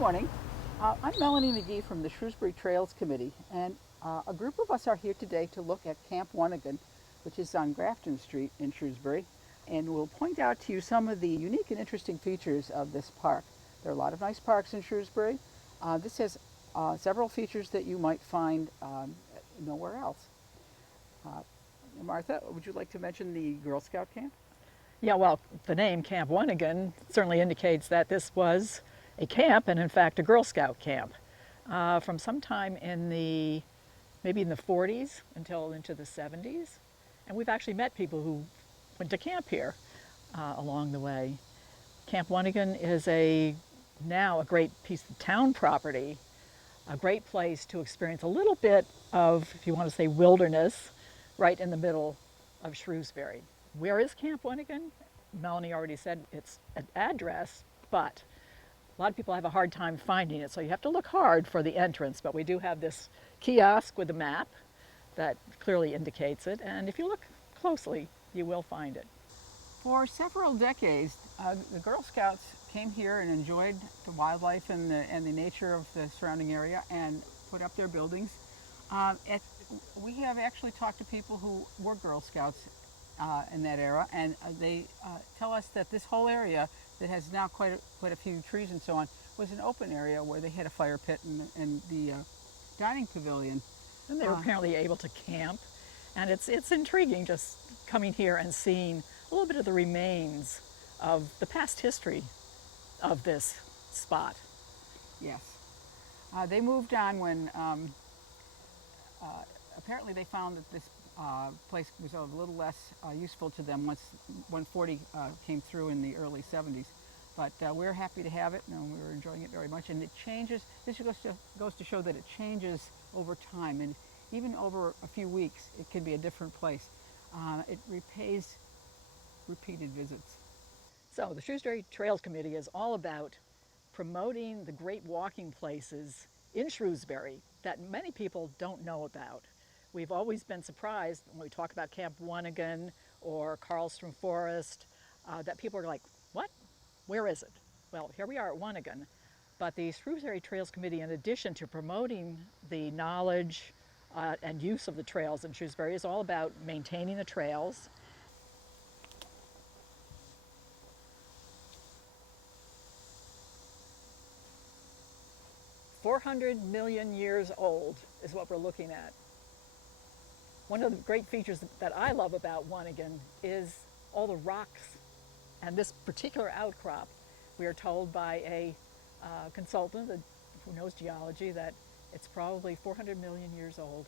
morning. I'm Melanie McGee from the Shrewsbury Trails Committee, and a group of us are here today to look at Camp Wunnegan, which is on Grafton Street in Shrewsbury, and we'll point out to you some of the unique and interesting features of this park. There are a lot of nice parks in Shrewsbury. This has several features that you might find nowhere else. Martha, would you like to mention the Girl Scout camp? Yeah, well, the name Camp Wunnegan certainly indicates that this was a camp, and in fact a Girl Scout camp, from sometime maybe in the 40s until into the 70s. And we've actually met people who went to camp here along the way. Camp Wunnegan is now a great piece of town property, a great place to experience a little bit of, if you want to say, wilderness right in the middle of Shrewsbury. Where is Camp Wunnegan? Melanie already said its an address, but a lot of people have a hard time finding it, so you have to look hard for the entrance. But we do have this kiosk with a map that clearly indicates it, and if you look closely, you will find it. For several decades, the Girl Scouts came here and enjoyed the wildlife and the nature of the surrounding area and put up their buildings. We have actually talked to people who were Girl Scouts in that era, and they tell us that this whole area that has now quite a few trees and so on was an open area where they had a fire pit and the dining pavilion. And they were apparently able to camp, and it's intriguing just coming here and seeing a little bit of the remains of the past history of this spot. Yes. They moved on when apparently they found that this place was a little less useful to them once 140 came through in the early 70s. But we're happy to have it, and we're enjoying it very much. And it changes. This goes to show that it changes over time, and even over a few weeks, it can be a different place. It repays repeated visits. So the Shrewsbury Trails Committee is all about promoting the great walking places in Shrewsbury that many people don't know about. We've always been surprised when we talk about Camp Wunnegan or Carlstrom Forest that people are like, what? Where is it? Well, here we are at Wunnegan. But the Shrewsbury Trails Committee, in addition to promoting the knowledge and use of the trails in Shrewsbury, is all about maintaining the trails. "400 million years old" is what we're looking at. One of the great features that I love about Wunnegan is all the rocks and this particular outcrop. We are told by a consultant who knows geology that it's probably 400 million years old,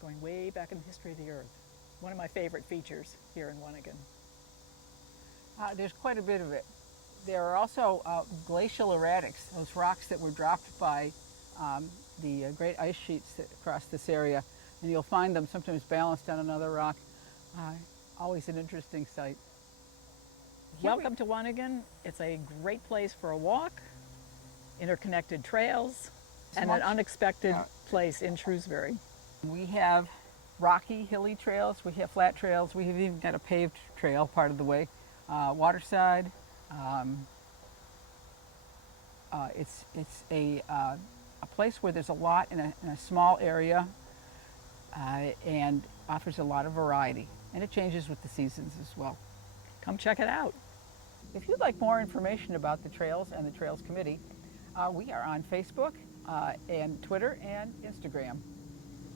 going way back in the history of the Earth. One of my favorite features here in Wunnegan. There's quite a bit of it. There are also glacial erratics, those rocks that were dropped by the great ice sheets that cross this area. And you'll find them sometimes balanced on another rock. Always an interesting sight. Welcome to Wunnegan. It's a great place for a walk, interconnected trails, and an unexpected place in Shrewsbury. We have rocky, hilly trails. We have flat trails. We have even got a paved trail part of the way. Waterside. It's a place where there's a lot in a small area. And offers a lot of variety, and it changes with the seasons as well. Come check it out. If you'd like more information about the trails and the Trails Committee, we are on Facebook and Twitter and Instagram.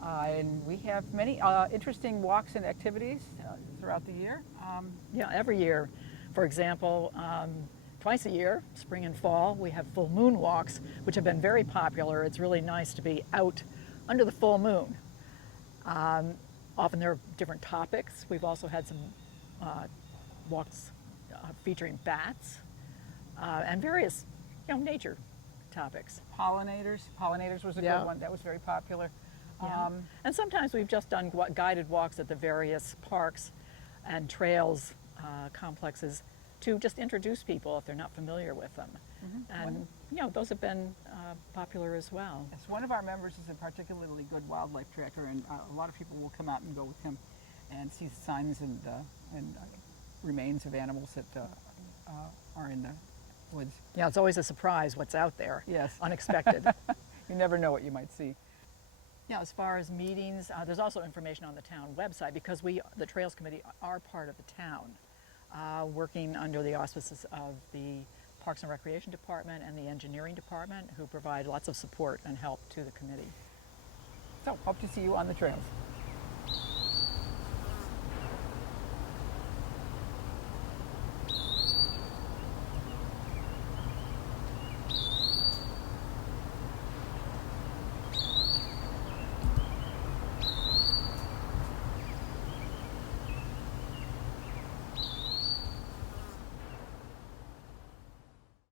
And we have many interesting walks and activities throughout the year. Yeah, every year. For example, twice a year, spring and fall, we have full moon walks, which have been very popular. It's really nice to be out under the full moon. Often there are different topics. We've also had some walks featuring bats and various, nature topics. Pollinators was a good one. That was very popular. Yeah. And sometimes we've just done guided walks at the various parks and trails complexes to just introduce people if they're not familiar with them. Mm-hmm. And those have been popular as well. Yes, one of our members is a particularly good wildlife tracker, and a lot of people will come out and go with him and see signs and remains of animals that are in the woods. Yeah, it's always a surprise what's out there. Yes. Unexpected. You never know what you might see. Yeah, as far as meetings, there's also information on the town website because we, the Trails Committee, are part of the town, working under the auspices of the Parks and Recreation Department and the Engineering Department, who provide lots of support and help to the committee. So hope to see you on the trails.